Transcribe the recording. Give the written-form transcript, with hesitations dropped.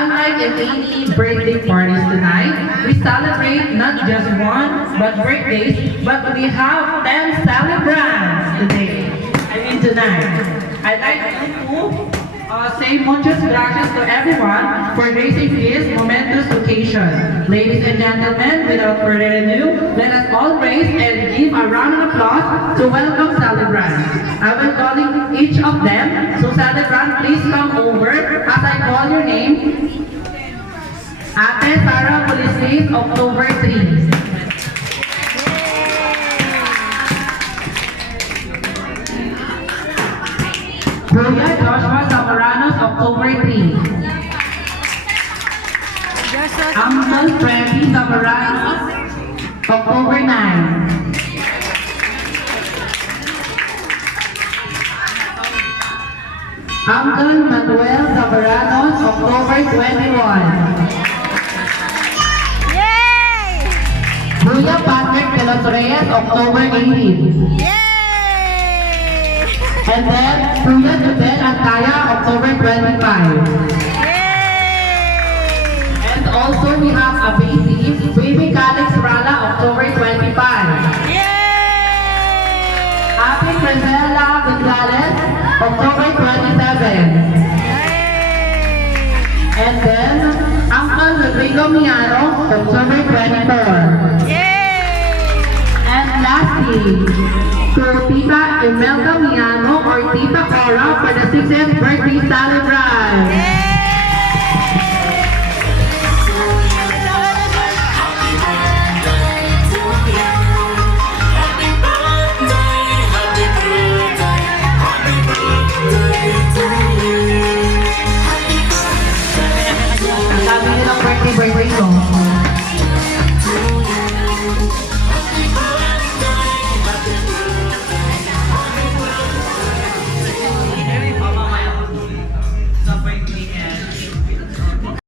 Unlike in any birthday parties tonight, we celebrate not just one, but birthdays, but we have 10 celebrants today. Tonight. I'd like to say muchas gracias to everyone for gracing this momentous occasion. Ladies and gentlemen, without further ado, let us all raise and give a round of applause to welcome celebrants. I will call each of them, so celebrant, please come over as I call your name. Ate Sarah Pulisis, October 3. Kuya Joshua Zamaranos, October 3. Uncle Freddy Zamaranos, October 9. Uncle Manuel Zamaranos, October 21. Yay! Kuya Patrick De Los Reyes, October 18. Yay! And then, Kuya Jubel Antaya, October 25. Yay! And also, we have a baby Calix Rala, October 25. Yay! Ate Crisela Gonzalez, October 27. Yay! And then, Uncle Rodrigo Miano, October 24. Yay! And lastly, to Tita Imelda Miano or Tita Cora for the 60th birthday celebrant. Ang sabi nilang birthday ko.